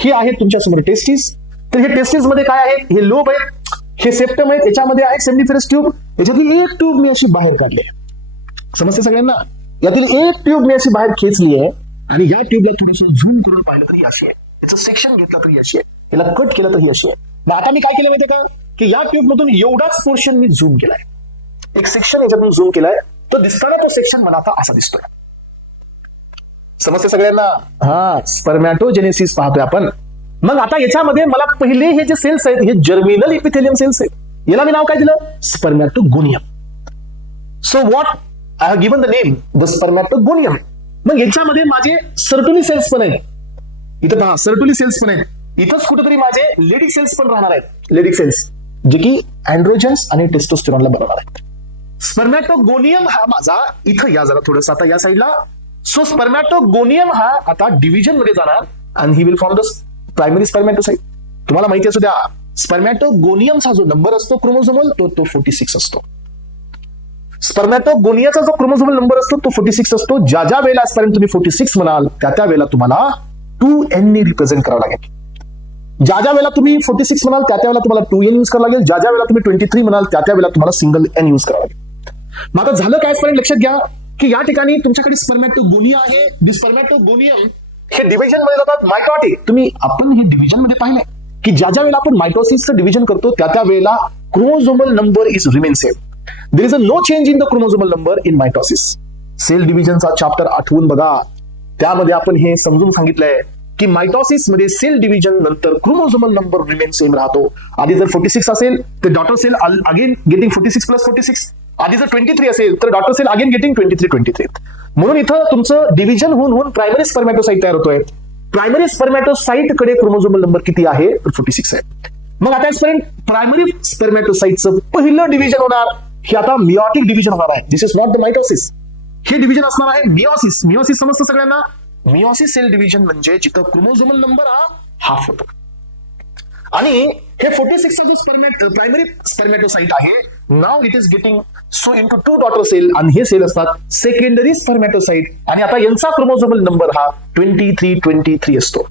ही आहेत तुमच्या समोर टेस्टिस. तर हे टेस्टिस मध्ये काय आहे, हे लोब आहेत, हे सेप्टम आहेत, याच्यामध्ये आहे सेमिनिफरस ट्यूब. याच्यातली एक ट्यूब मी अशी बाहेर काढली आहे. समजते सगळ्यांना? यातील एक ट्यूब मी अशी बाहेर खेचली आहे आणि या ट्यूबला थोडंसं झूम करून पाहिलं तरी अशी आहे. याचं सेक्शन घेतलं तरी अशी आहे, याला कट केलं तरी अशी आहे. मग आता मी काय केलं माहितीये का, की या ट्यूब मधून एवढाच पोर्शन मी झूम केलाय, एक सेक्शन याच्यातून झूम केलाय. तो दिसताना तो सेक्शन मला आता असा दिसतोय. समजते सगळ्यांना? हा, स्पर्मॅटोजेनेसिस पाहतोय आपण. मग आता याच्यामध्ये मला पहिले हे जे सेल्स आहेत हे जर्मिनल इपिथेलियम सेल्स आहेत. याला मी नाव काय दिलं, spermatogonium. So what I have given the name, the spermatogonium. मग याच्यामध्ये माझे सर्टुली सेल्स पण आहेत. इथं पहा, सर्टुली सेल्स पण आहेत. इथंच कुठेतरी माझे लेडिक सेल्स पण राहणार आहेत, लेडिक सेल्स, जे की अँड्रोजन्स आणि टेस्टोस्टेरॉनला बनवणार आहेत. स्पर्मॅटोगोनियम हा माझा इथं या जरा थोडस आता या साईडला. सो स्पर्मॅटोगोनियम हा आता डिव्हिजन मध्ये जाणार आणि he will form the primary spermatocyte. तुम्हाला माहिती असू द्या, स्पर्मॅटोगोनियमचा जो नंबर असतो क्रोमोझोमल तो 46 असतो. स्पर्मॅटोगोनियाचा जो क्रोमोझोमल नंबर असतो तो 46 असतो. ज्या ज्या वेळेला आजपर्यंत तुम्ही 46 म्हणाल त्या वेळेला तुम्हाला 2n ने रिप्रेझेंट करावं लागेल. ज्या ज्या वेळेला तुम्ही 46 म्हणाल त्या वेळेला तुम्हाला 2n यूज करावं लागेल. ज्या ज्या वेळेला तुम्ही 23 म्हणाल त्या वेळेला तुम्हाला सिंगल n यूज करावं लागेल. मग आता झालं काय, आजपर्यंत लक्षात घ्या की या ठिकाणी तुमच्याकडे स्पर्मॅटोगोनिया आहे. स्पर्मॅटोगोनियम हे डिव्हिजन मध्ये जातात. मायटॉटिक, तुम्ही आपण हे डिव्हिजन मध्ये पाहिलंय की ज्या ज्या वेळेला आपण मायटोसिसचं डिव्हिजन करतो त्या वेळेला chromosomal number is remain same. There is a no change in the chromosomal number in mitosis. Cell डिव्हिजनचा चॅप्टर आठवून बघा, त्यामध्ये आपण हे समजून सांगितलंय की मायटोसिस मध्ये सेल डिव्हिजन नंतर क्रोमोझोमल नंबर रिमेन सेम राहतो. आधी जर 46 असेल तर daughter cell again getting 46 plus 46. आधी जर 23 असेल तर डॉटर सेल अगेन गेटिंग 23. म्हणून इथं तुमचं डिव्हिजन होऊन प्रायमरी स्पर्मॅटोसाइट तयार होतोय. प्रायमरी स्पर्मॅटोसाइट कडे क्रोमोझोमल नंबर किती आहे, तर 46 आहे. मग आता आजपर्यंत प्रायमरी स्पर्मॅटोसाइटचं पहिलं डिव्हिजन होणार, हे आता मिओटिक डिव्हिजन होणार आहे. दिस इज नॉट द मायटोसिस. हे डिव्हिजन असणार आहे मिओसिस. मिओसिस समजतं सगळ्यांना? मिओसिस सेल डिव्हिजन म्हणजे जिथं क्रोमोझोमल नंबर हा हाफ होतो. आणि हे 46 चा जो प्रायमरी स्पर्मॅटोसाइट आहे, now it is getting so into 2 daughter cell आणि हे सेल असतात सेकंडरी स्पर्मॅटोसाइट. आणि आता यांचा क्रोमोझोमल नंबर हा 23 असतो.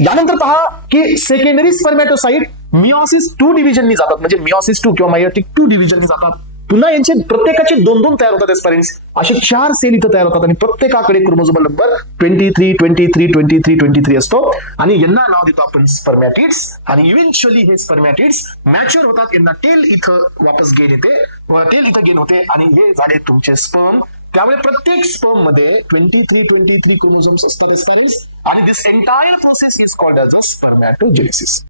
यानंतर पहा की सेकंडरी स्पर्मॅटोसाइट मिओसिस 2 डिव्हिजननी जातात, म्हणजे मिओसिस 2 किंवा मायोटिक 2 डिव्हिजननी जातात. पुन्हा यांचे प्रत्येकाचे 2 तयार होतात एस्पेरेंट्स. असे 4 सेल इथं तयार होतात आणि प्रत्येकाकडे क्रोमोझोमल नंबर 23 असतो. आणि यांना नाव देतो आपण स्पर्मॅटिड्स. आणि इव्हेंच्युअली हे स्पर्मॅटिड्स मॅच्युअर होतात, यांना टेल इथं वापस गेन येते, टेल इथं गेन होते आणि हे झाले तुमचे स्पर्म. त्यामुळे प्रत्येक स्पर्म मध्ये 23 क्रोमोझोम्स असतात एस्पेरेंट्स. आणि this entire process is called as स्पर्मॅटोजेनेसिस.